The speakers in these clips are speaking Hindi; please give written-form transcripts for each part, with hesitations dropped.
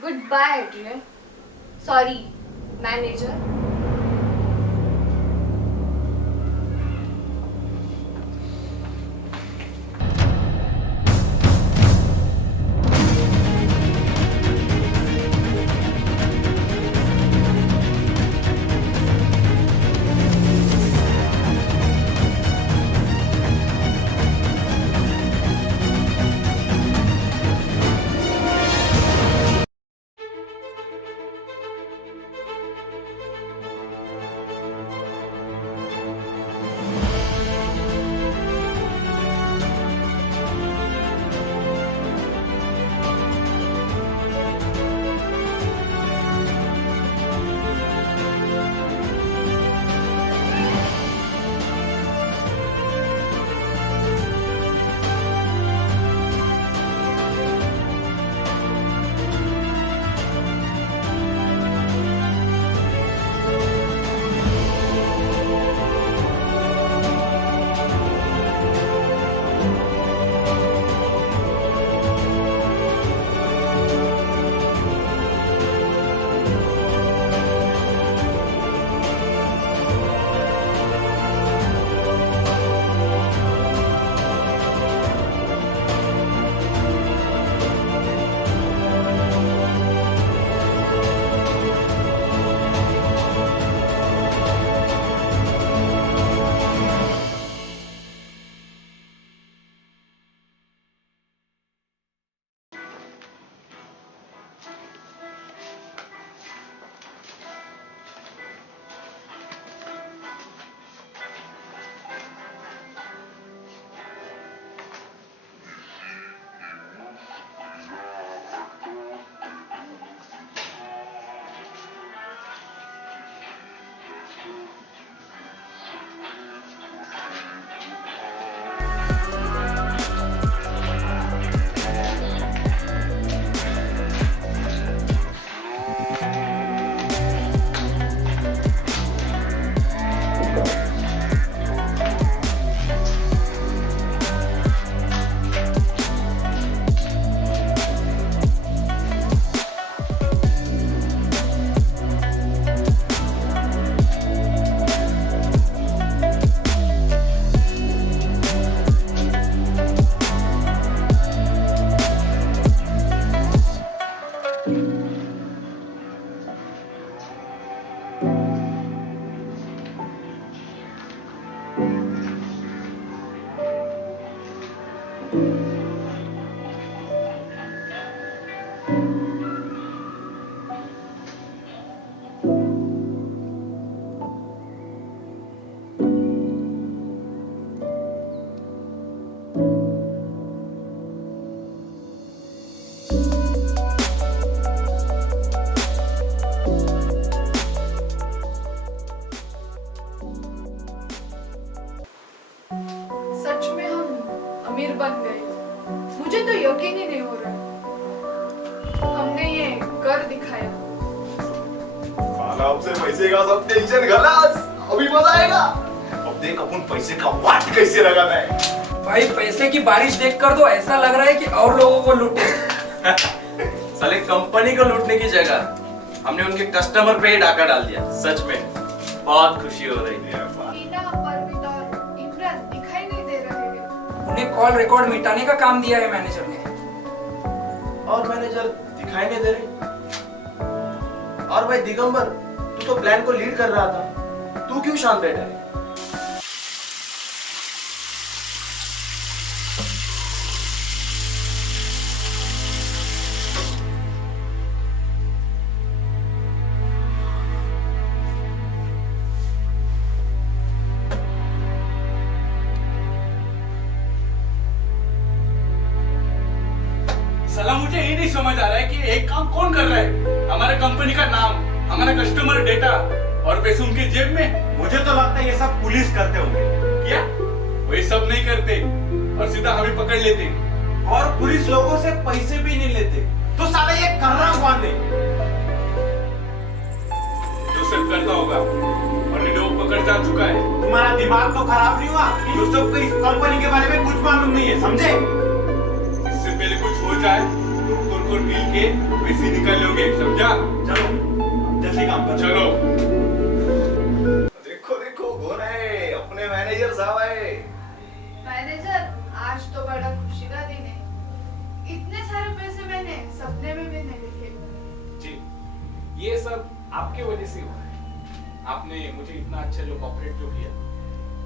Goodbye, Adrian. Sorry, manager. सच में हम अमीर बन गए। मुझे तो यकीन ही नहीं हो रहा। हमने ये कर दिखाया। खाना से पैसे का सब टेंशन खलास। अभी मजा आएगा। अब देख अपन पैसे का वाट कैसे लगाना है। भाई पैसे की बारिश देखकर तो ऐसा लग रहा है कि और लोगों को लूटे। साले कंपनी को लूटने की जगह हमने उनके कस्टमर पे ही डाका डाल दिया। सच में बहुत खुशी हो रही है। हीना, परवित और इमरान दिखाई नहीं दे रहे हैं। उन्हें कॉल रिकॉर्ड मिटाने का काम दिया है मैनेजर ने। और मैनेजर दिखाई नहीं दे रहे। और भाई दिगंबर, तू तो प्लान को लीड कर रहा था, तू क्यों शांत बैठा है? साला मुझे ये नहीं समझ आ रहा है कि एक काम कौन कर रहा है। हमारे कंपनी का नाम, हमारा कस्टमर डेटा और पैसे उनके जेब में। मुझे तो लगता है ये सब पुलिस करते होंगे। क्या वो ये सब नहीं करते और सीधा हमें पकड़ लेते और पुलिस लोगों से पैसे भी नहीं लेते, तो साला ये कर रहा कौन है? जो सब करता होगा ऑलरेडी वो पकड़ जा चुका है। तुम्हारा दिमाग तो खराब नहीं हुआ? जो सबको इस कंपनी के बारे में कुछ मालूम नहीं है, समझे? इससे पहले कुछ हो जाए तो डील के पैसे निकाले ये सब आपके वजह से हुआ है। आपने मुझे इतना अच्छा जो कॉपरेट जो किया।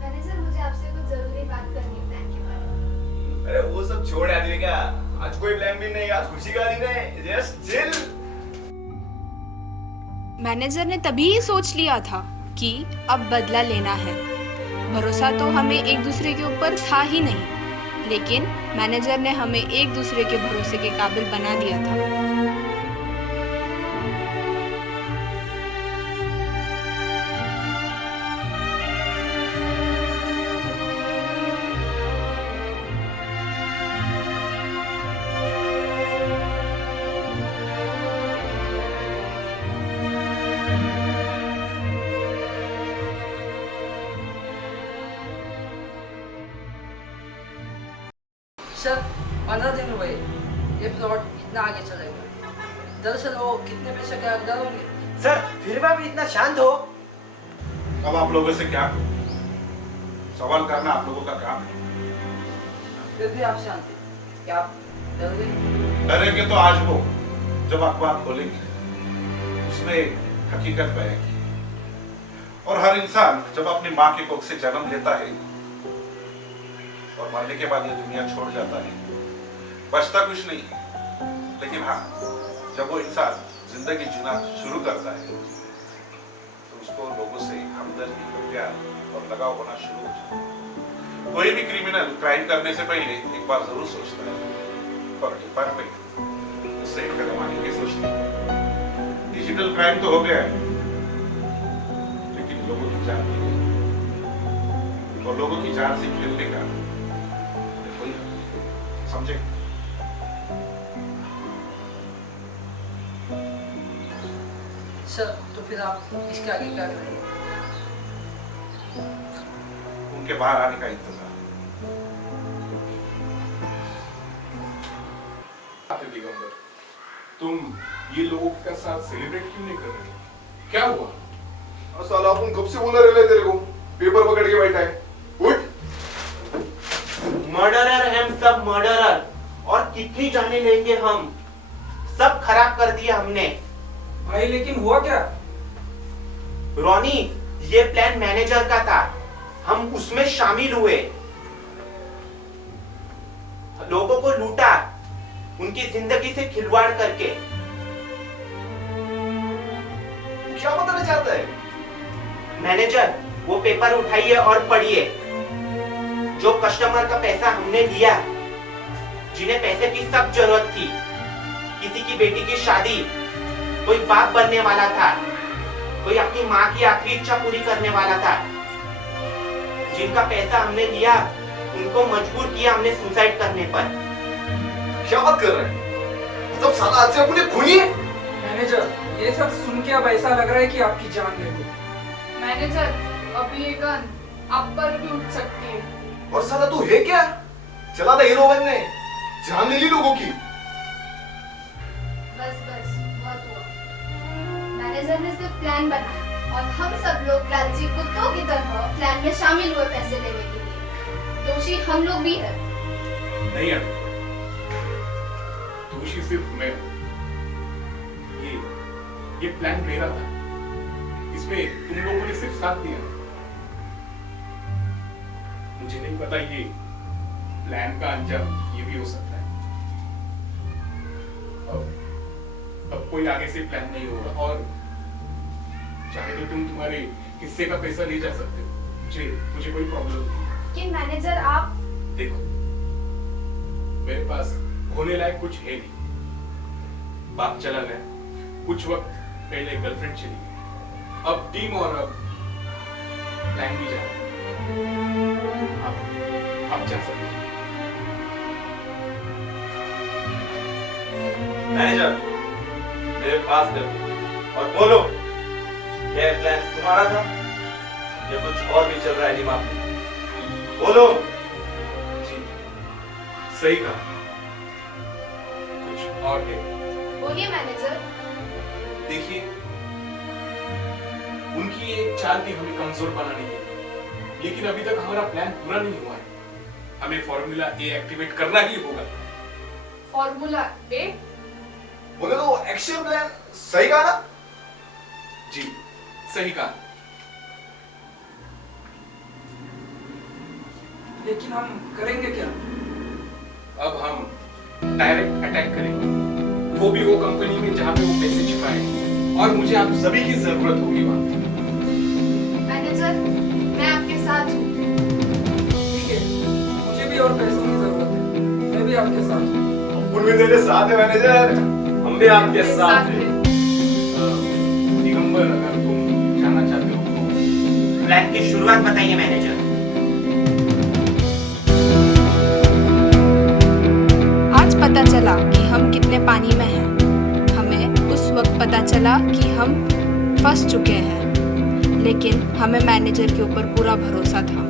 मैनेजर, मुझे आपसे कुछ जरूरी बात करनी है प्लान के बारे में। अरे वो सब छोड़ आदमी का, आज कोई प्लान भी नहीं, आज खुशी का दिन है, जस्ट चिल। मैनेजर ने तभी ही सोच लिया था कि अब बदला लेना है। भरोसा तो हमें एक दूसरे के ऊपर था ही नहीं, लेकिन मैनेजर ने हमें एक दूसरे के भरोसे के काबिल बना दिया था। सर 15 दिन हुए ये प्लॉट इतना आगे चलेगा। दरअसल वो कितने पैसे का हकदार होंगे? सर फिर भी आप इतना शांत हो। अब आप लोगों से क्या सवाल करना आप लोगों का काम है। फिर भी आप शांत हैं। क्या आप डर गए? डरेंगे तो आज वो जब अखबार खोलेंगे उसमें हकीकत बयां की। और हर इंसान जब अपनी माँ की कोख से जन्म लेता है और मरने के बाद ये दुनिया छोड़ जाता है, बचता कुछ नहीं। लेकिन हाँ, जब वो इंसान जिंदगी जीना शुरू करता है तो उसको लोगों से हमदर्दी, प्यार और लगाव होना शुरू हो जाता है। कोई भी क्रिमिनल क्राइम करने से पहले एक बार जरूर सोचता है, और एक बार में उससे एक कदम आगे की सोचती है। डिजिटल क्राइम तो हो गया है, लेकिन लोगों की जान नहीं गई, और लोगों की जान से खेलने का कोई समझे। सर तो फिर आप इसके आगे क्या करेंगे? उनके बाहर आने का इंतजार। दिगंबर, तुम ये लोगों के साथ सेलिब्रेट क्यों नहीं कर रहे? क्या हुआ? और साला अपन कब से बोल रहे तेरे को, पेपर पकड़ के बैठा है। उठ। मर्डरर हम सब मर्डरर, और कितनी जाने लेंगे हम। सब खराब कर दिया हमने। भाई लेकिन हुआ क्या? रोनी, ये प्लान मैनेजर का था, हम उसमें शामिल हुए। लोगों को लूटा, उनकी जिंदगी से खिलवाड़ करके। क्या बताना चाहता है? मैनेजर, वो पेपर उठाइए और पढ़िए। जो कस्टमर का पैसा हमने लिया, जिन्हें पैसे की सब जरूरत थी, किसी की बेटी की शादी, कोई बाप बनने वाला था, कोई अपनी माँ की आखिरी इच्छा पूरी करने वाला था, जिनका पैसा हमने लिया उनको मजबूर किया हमने सुसाइड करने पर। क्या बात कर रहे हैं? मतलब साला आज से अपने खूनी है? मैनेजर, ये सब सुन के अब ऐसा लग रहा है कि आपकी जान ले लो। मैनेजर, अभी ये गन आप पर भी उठ सकती है। और साला तू है क्या? चला था हीरो बनने, जान ले ली लोगों की। बस बस, बहुत हुआ। मैनेजर ने सिर्फ प्लान बनाया और हम सब लोग लालची कुत्तों की तरह प्लान में शामिल हुए पैसे लेने के लिए। दोषी हम लोग भी है। नहीं है, दोषी सिर्फ मैं। ये प्लान मेरा था, इसमें तुम लोगों ने सिर्फ साथ दिया। मुझे नहीं पता ये प्लान का अंजाम ये भी हो सकता है। अब कोई आगे से प्लान नहीं होगा, और चाहे तो तुम तुम्हारे हिस्से का पैसा ले जा सकते हो। मुझे कोई प्रॉब्लम नहीं। कि मैनेजर आप देखो, मेरे पास होने लायक कुछ है नहीं। बाप चला गया, कुछ वक्त पहले गर्लफ्रेंड चली गई, अब टीम और अब प्लान भी जा रहा है। आप जा सकते हो। मैनेजर, मेरे पास देखो और बोलो, यह प्लान तुम्हारा था या कुछ और भी चल रहा है दिमाग में? बोलो। जी, सही कहा, कुछ और है। बोलिए मैनेजर। देखिए, उनकी एक चाल थी हमें कमजोर बनाने की, लेकिन अभी तक हमारा प्लान पूरा नहीं हुआ है। हमें फॉर्मूला ए एक्टिवेट करना ही होगा। फॉर्मूला ए? बोले तो एक्शन प्लान सही कहा ना? जी, सही कहा। लेकिन हम करेंगे क्या? अब हम डायरेक्ट अटैक करेंगे, वो भी वो कंपनी में जहां पे वो पैसे छिपाए हैं। और मुझे आप सभी की जरूरत होगी वहां। मैनेजर, मैं आपके साथ हूँ। ठीक है, मुझे भी और पैसों की जरूरत है, मैं भी आपके साथ हूँ। अपन भी तेरे साथ है मैनेजर। हम भी आपके साथ हैं। दिगंबर, अगर तुम जाना चाहते हो तो प्लान की शुरुआत बताइए मैनेजर। आज पता चला कि हम कितने पानी में हैं। हमें उस वक्त पता चला कि हम फंस चुके हैं, लेकिन हमें मैनेजर के ऊपर पूरा भरोसा था।